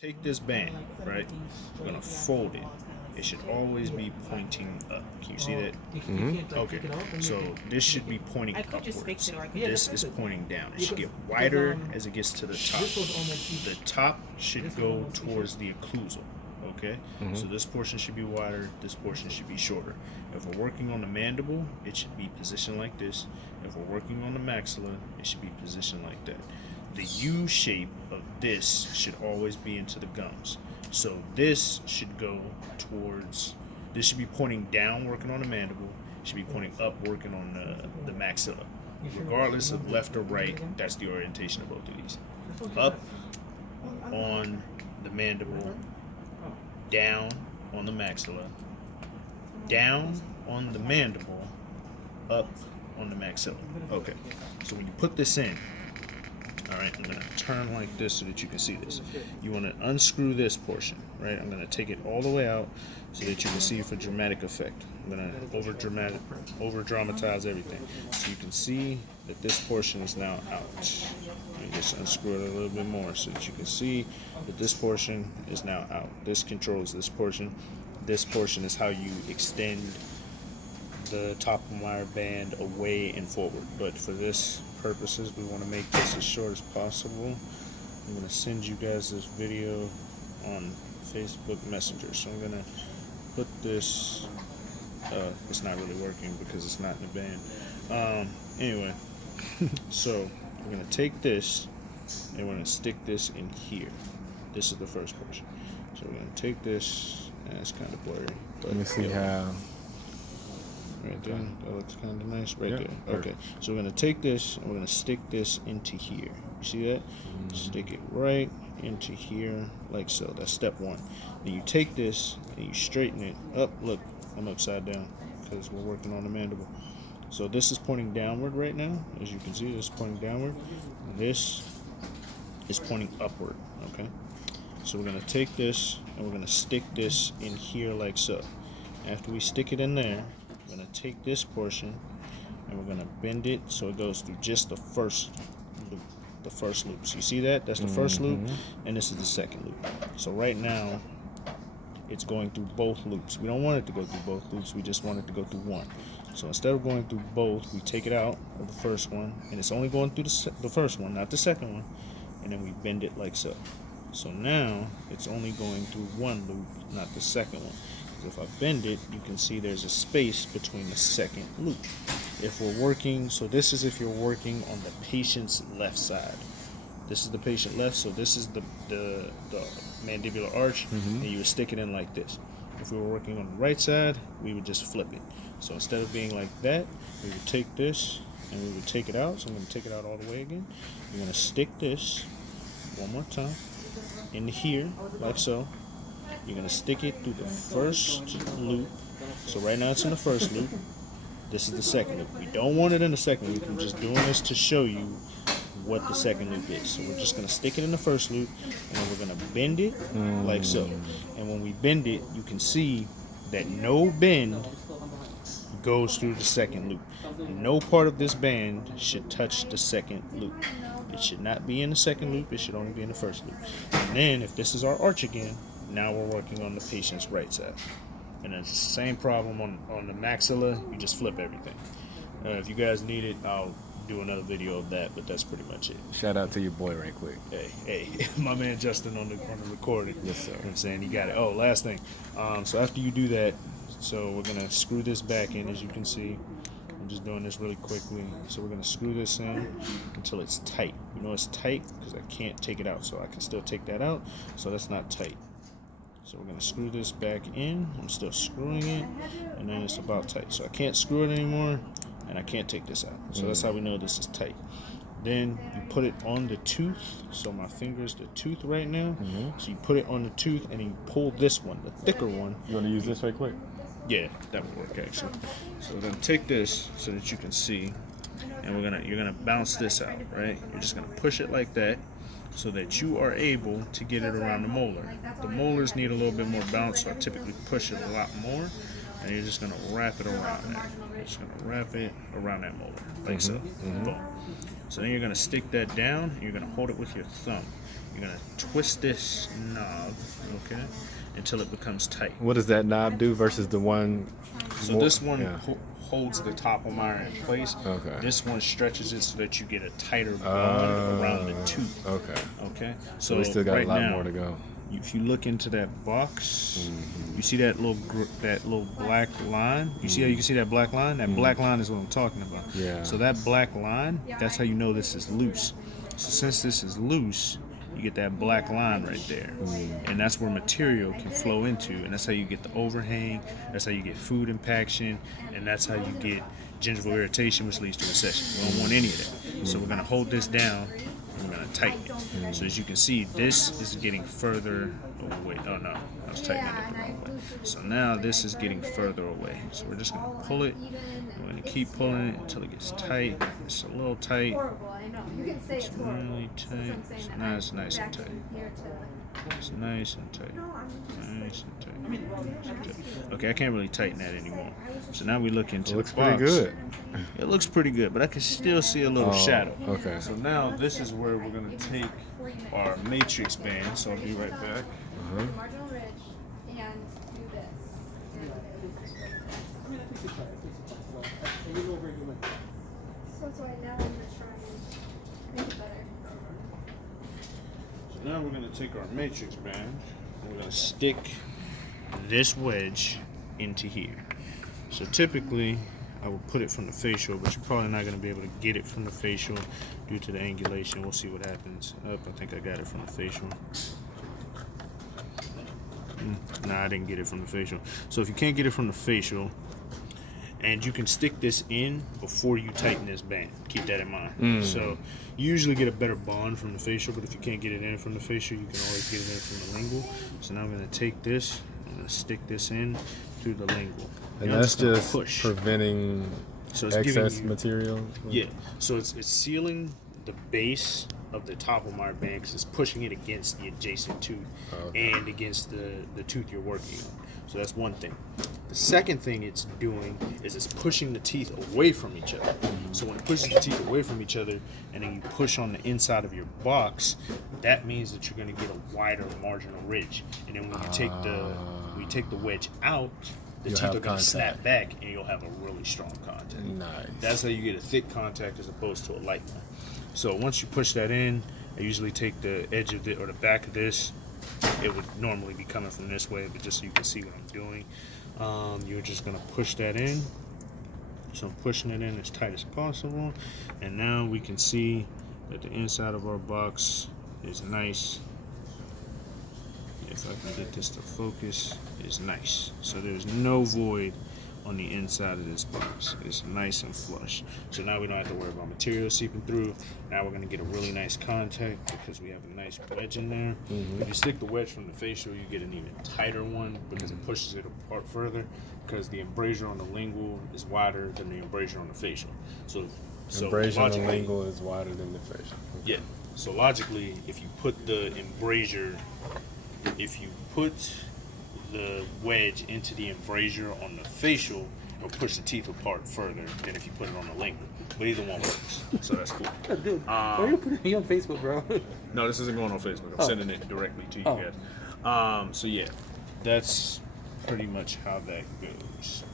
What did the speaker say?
Take this band, right? We're gonna fold it. It should always be pointing up. Can you see that? Okay, so this should be pointing upwards. This is pointing down. It should get wider as it gets to the top. The top should go towards the occlusal. Okay, so this portion should be wider, this portion should be shorter. If we're working on the mandible, it should be positioned like this. If we're working on the maxilla, it should be positioned like that. The U shape of this should always be into the gums. So this should go towards, this should be pointing down working on the mandible, it should be pointing up working on the maxilla. Regardless of left or right, that's the orientation of both of these. Up on the mandible, down on the maxilla, down on the mandible, up on the maxilla. Okay, so when you put this in, all right, I'm going to turn like this so that you can see this. You want to unscrew this portion, right? I'm going to take it all the way out so that you can see for dramatic effect. I'm going to over dramatize everything. So you can see that this portion is now out. Let me just unscrew it a little bit more so that you can see that this portion is now out. This controls this portion. This portion is how you extend the tofflemire band away and forward. But for this purposes, we want to make this as short as possible. I'm going to send you guys this video on Facebook Messenger. So I'm going to put this, it's not really working because it's not in the band. Anyway, so we're going to take this and we're going to stick this in here. This is the first portion. So we're going to take this, and it's kind of blurry. But let me see how. Right there, that looks kind of nice right there. Okay, so we're going to take this and we're going to stick this into here. You see that? Stick it right into here like so. That's step one. Then you take this and you straighten it up. Look, I'm upside down because we're working on the mandible. So this is pointing downward right now. As you can see, this is pointing downward. This is pointing upward, okay? So we're going to take this and we're going to stick this in here like so. After we stick it in there, we're going to take this portion and we're going to bend it so it goes through just the first loop. The first loop. So you see that? That's the first loop, and this is the second loop. So right now, it's going through both loops. We don't want it to go through both loops. We just want it to go through one. So instead of going through both, we take it out of the first one, and it's only going through the first one, not the second one, and then we bend it like so. So now, it's only going through one loop, not the second one. If I bend it, you can see there's a space between the second loop. If we're working, so this is if you're working on the patient's left side. This is the patient left, so this is the mandibular arch, and you would stick it in like this. If we were working on the right side, we would just flip it. So instead of being like that, we would take this and we would take it out. So I'm going to take it out all the way again. You're going to stick this one more time in here, like so. You're going to stick it through the first loop. So right now it's in the first loop. This is the second loop. We don't want it in the second loop. I'm just doing this to show you what the second loop is. So we're just going to stick it in the first loop, and then we're going to bend it like so. And when we bend it, you can see that no bend goes through the second loop. No part of this band should touch the second loop. It should not be in the second loop. It should only be in the first loop. And then if this is our arch again, now we're working on the patient's right side. And it's the same problem on the maxilla. You just flip everything. If you guys need it, I'll do another video of that, but that's pretty much it. Shout out to your boy right quick. Hey, my man Justin on the recording. Yes, sir. You know what I'm saying? He got it. Oh, last thing. So after you do that, so we're going to screw this back in, as you can see. I'm just doing this really quickly. So we're going to screw this in until it's tight. You know it's tight because I can't take it out, so I can still take that out. So that's not tight. So we're going to screw this back in. I'm still screwing it, and then it's about tight. So I can't screw it anymore, and I can't take this out. So that's how we know this is tight. Then you put it on the tooth. So my finger's the tooth right now. So you put it on the tooth, and then you pull this one, the thicker one. You want to use this right quick? Yeah, that would work actually. So we're gonna take this so that you can see, and you're gonna bounce this out, right? You're just gonna push it like that, so that you are able to get it around the molar. The molars need a little bit more bounce, so I typically push it a lot more. and you're just gonna wrap it around there. You're just gonna wrap it around that molar, like so. Boom. So then you're gonna stick that down, and you're gonna hold it with your thumb. You're gonna twist this knob, okay, until it becomes tight. What does that knob do versus the one? So this one holds the tofflemire in place. Okay. This one stretches it so that you get a tighter bond around the tooth. Okay. Okay. So we still got right a lot now, more to go. If you look into that box, you see that little black line. You see how you can see that black line? That black line is what I'm talking about. Yeah. So that black line, that's how you know this is loose. So since this is loose, you get that black line right there, and that's where material can flow into, and that's how you get the overhang, that's how you get food impaction, and that's how you get gingival irritation, which leads to recession. We don't want any of that. So we're going to hold this down, and we're going to tighten it. So as you can see, this is getting further away. Oh no, I was tightening it the wrong way. So now this is getting further away. So we're just going to pull it, and we're going to keep pulling it until it gets tight. It's a little tight. It's really tight. It's nice and tight. It's nice and tight. Nice and tight. Okay, I can't really tighten that anymore. So now we look into the box. It looks pretty good. It looks pretty good, but I can still see a little shadow. Okay. So now this is where we're going to take our matrix band. So I'll be right back. Marginal ridge and do this. So that's why now I'm going to try and make it better. So now we're going to take our matrix band and we're going to stick this wedge into here. So typically I will put it from the facial, but you're probably not going to be able to get it from the facial due to the angulation. We'll see what happens. I think I got it from the facial. Nah, I didn't get it from the facial. So if you can't get it from the facial, and you can stick this in before you tighten this band. Keep that in mind. So you usually get a better bond from the facial, but if you can't get it in from the facial, you can always get it in from the lingual. So now I'm going to take this, I'm going to stick this in through the lingual. And that's just preventing excess material? Yeah, so it's sealing the base of the tofflemire band because it's pushing it against the adjacent tooth and against the tooth you're working on. So that's one thing. The second thing it's doing is it's pushing the teeth away from each other. So when it pushes the teeth away from each other and then you push on the inside of your box, that means that you're going to get a wider marginal ridge. And then when you take the wedge out, the teeth are going to snap back and you'll have a really strong contact. Nice. That's how you get a thick contact as opposed to a light one. So once you push that in, I usually take the edge of it or the back of this. It would normally be coming from this way, but just so you can see what I'm doing, you're just going to push that in. So I'm pushing it in as tight as possible, and now we can see that the inside of our box is nice. If I can get this to focus, it's nice. So there's no void on the inside of this box. It's nice and flush. So now we don't have to worry about material seeping through. Now we're going to get a really nice contact because we have a nice wedge in there. If you stick the wedge from the facial, you get an even tighter one because it pushes it apart further because the embrasure on the lingual is wider than the embrasure on the facial. So embrasure on the lingual is wider than the facial. Okay. Yeah. So logically, if you put the wedge into the embrasure on the facial, it'll push the teeth apart further than if you put it on the lingual. But either one works, so that's cool. Dude, why are you putting me on Facebook, bro? No, this isn't going on Facebook. I'm sending it directly to you guys. So yeah, that's pretty much how that goes.